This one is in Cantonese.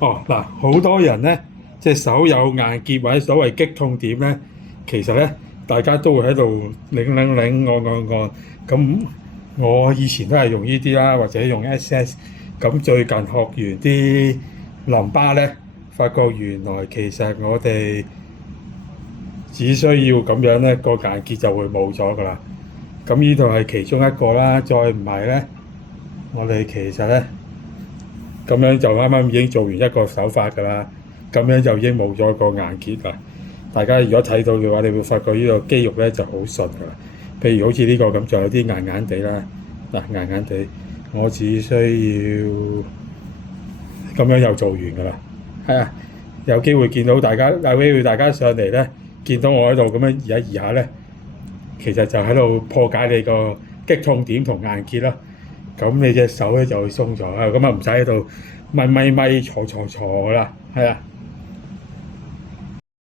哦，嗱，好多人咧，隻手有硬結或者所謂擊痛點咧，其實咧，大家都會喺度擰按。咁我以前都係用呢啲啦，或者用 SS。咁最近學完啲淋巴咧，發覺原來其實我哋只需要咁樣咧，個硬結就會冇咗噶啦。咁呢度係其中一個啦，再唔係咧，我哋其實咧。咁樣就啱啱已經做完一個手法㗎啦，咁樣就已經冇咗個硬結啦。大家如果睇到嘅話，你會發覺呢個肌肉咧就好順㗎啦。譬如好似呢個咁，就有啲硬地啦。嗱，硬地，我只需要咁樣又做完㗎啦。係啊，有機會見到大家，有機會大家上嚟咧，見到我喺度咁樣移下咧，其實就喺度破解你個擊痛點同硬結啦。咁你隻手咧就會鬆咗，咁啊唔使喺度咪坐啦，係啊。